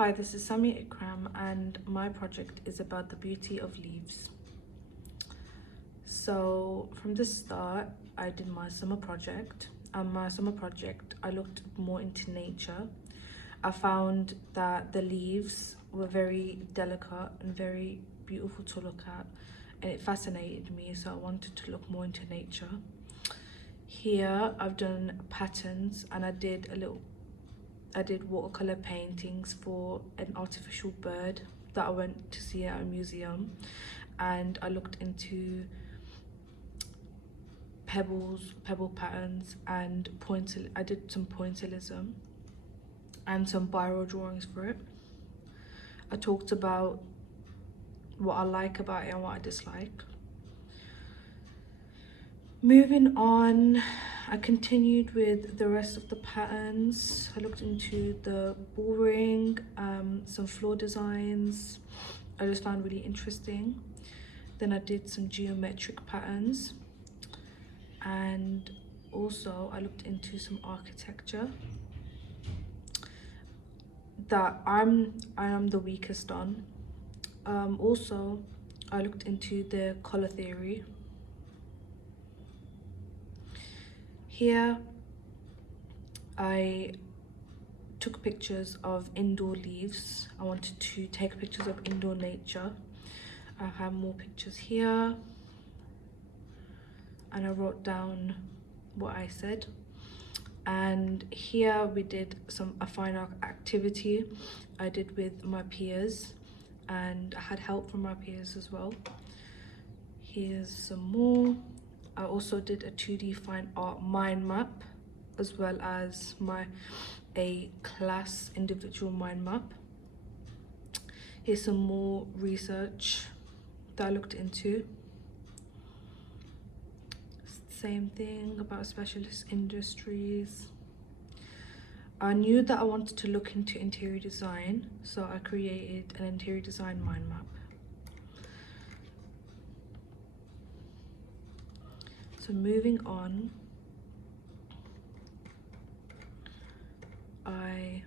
Hi, this is Samiyah Ikram, and my project is about the beauty of leaves. So from the start, I did my summer project. I looked more into nature. I found that the leaves were very delicate and very beautiful to look at, and it fascinated me, so I wanted to look more into nature. Here I've done patterns, and I did watercolor paintings for an artificial bird that I went to see at a museum, and I looked into pebble patterns and I did some pointillism and some biro drawings for it. I talked about what I like about it and what I dislike. Moving on, I continued with the rest of the patterns. I looked into the ball ring, some floor designs I just found really interesting. Then I did some geometric patterns, and also I looked into some architecture that I am the weakest on. Also, I looked into the color theory. Here I took pictures of indoor leaves. I wanted to take pictures of indoor nature. I have more pictures here, and I wrote down what I said. And here we did a fine art activity I did with my peers, and I had help from my peers as well. Here's some more. I also did a 2D fine art mind map, as well as a class individual mind map. Here's some more research that I looked into. Same thing about specialist industries. I knew that I wanted to look into interior design, so I created an interior design mind map. So moving on, I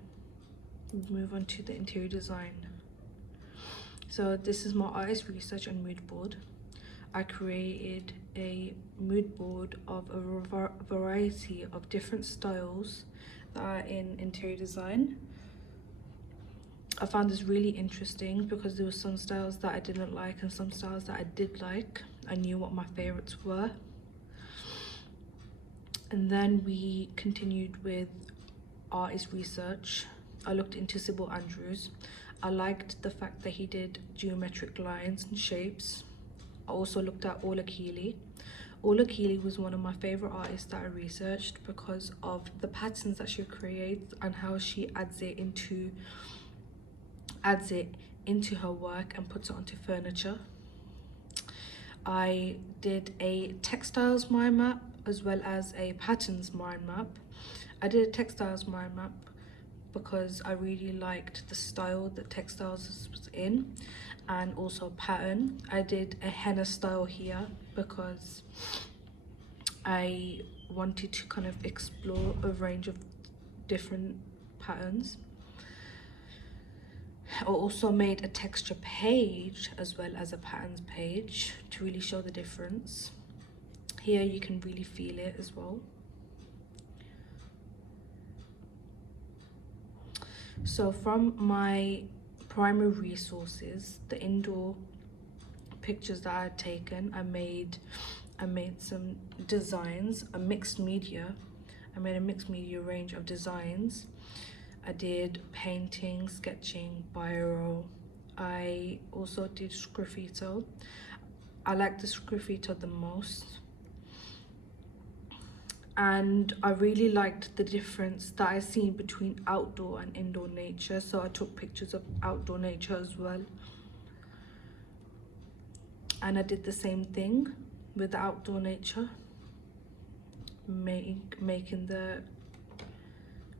move on to the interior design. So this is my artist research and mood board. I created a mood board of a variety of different styles that are in interior design. I found this really interesting because there were some styles that I didn't like and some styles that I did like. I knew what my favorites were. And then we continued with artist research. I looked into Sybil Andrews. I liked the fact that he did geometric lines and shapes. I also looked at Ola Keeley. Ola Keeley was one of my favorite artists that I researched because of the patterns that she creates and how she adds it into her work and puts it onto furniture. I did a textiles mind map as well as a patterns mind map. I did a textiles mind map because I really liked the style that textiles was in, and also pattern. I did a henna style here because I wanted to kind of explore a range of different patterns. I also made a texture page as well as a patterns page to really show the difference. Here you can really feel it as well. So from my primary resources, the indoor pictures that I had taken, I made some designs, I made a mixed media range of designs. I did painting, sketching, biro. I also did sgraffito. I like the sgraffito the most. And I really liked the difference that I seen between outdoor and indoor nature, so I took pictures of outdoor nature as well. And I did the same thing with the outdoor nature, making the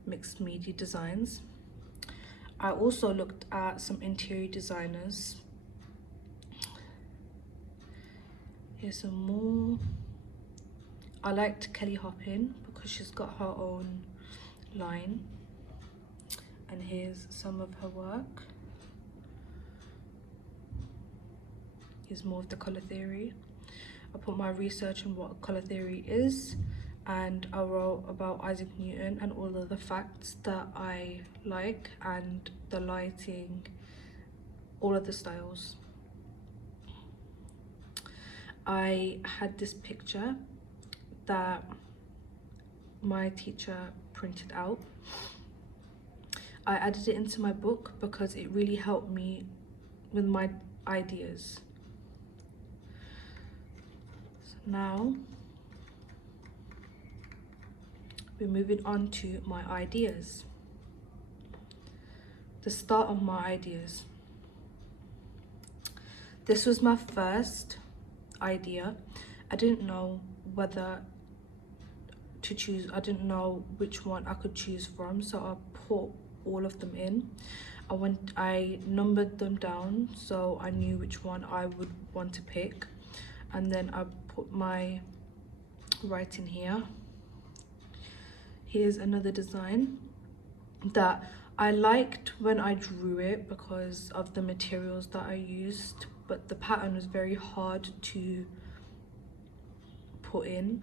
mixed media designs. I also looked at some interior designers. Here's some more. I liked Kelly Hoppin because she's got her own line. and here's some of her work. Here's more of the colour theory. I put my research on what colour theory is, and I wrote about Isaac Newton and all of the facts that I like, and the lighting, all of the styles. I had this picture that my teacher printed out. I added it into my book because it really helped me with my ideas. So now we're moving on to my ideas. The start of my ideas. This was my first idea. I didn't know whether to choose. I didn't know which one I could choose from, so I put all of them in. I numbered them down so I knew which one I would want to pick, and then I put my writing here. Here's another design that I liked when I drew it because of the materials that I used, but the pattern was very hard to put in.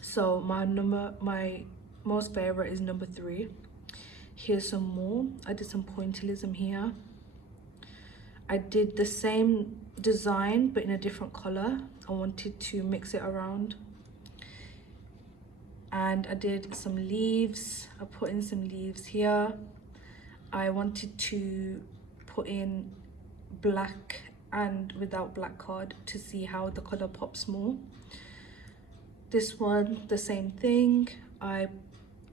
So my most favorite is number 3. Here's some more. I did some pointillism here. I did the same design but in a different color. I wanted to mix it around. And I did some leaves. I put in some leaves here. I wanted to put in black and without black card to see how the color pops more. This one, the same thing. I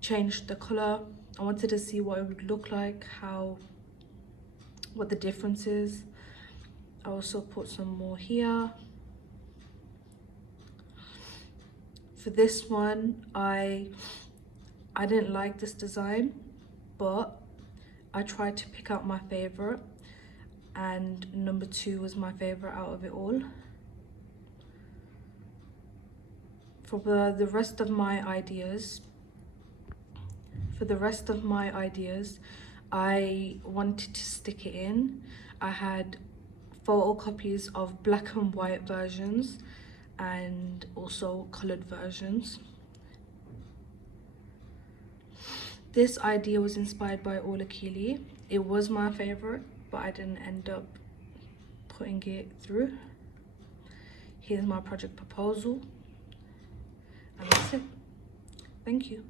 changed the color. I wanted to see what it would look like, what the difference is. I also put some more here. For this one, I didn't like this design, but I tried to pick out my favorite, and number 2 was my favorite out of it all. For the rest of my ideas, I wanted to stick it in. I had photocopies of black and white versions and also colored versions. This idea was inspired by Ola Keely. It was my favorite, but I didn't end up putting it through. Here's my project proposal, and that's it. Thank you.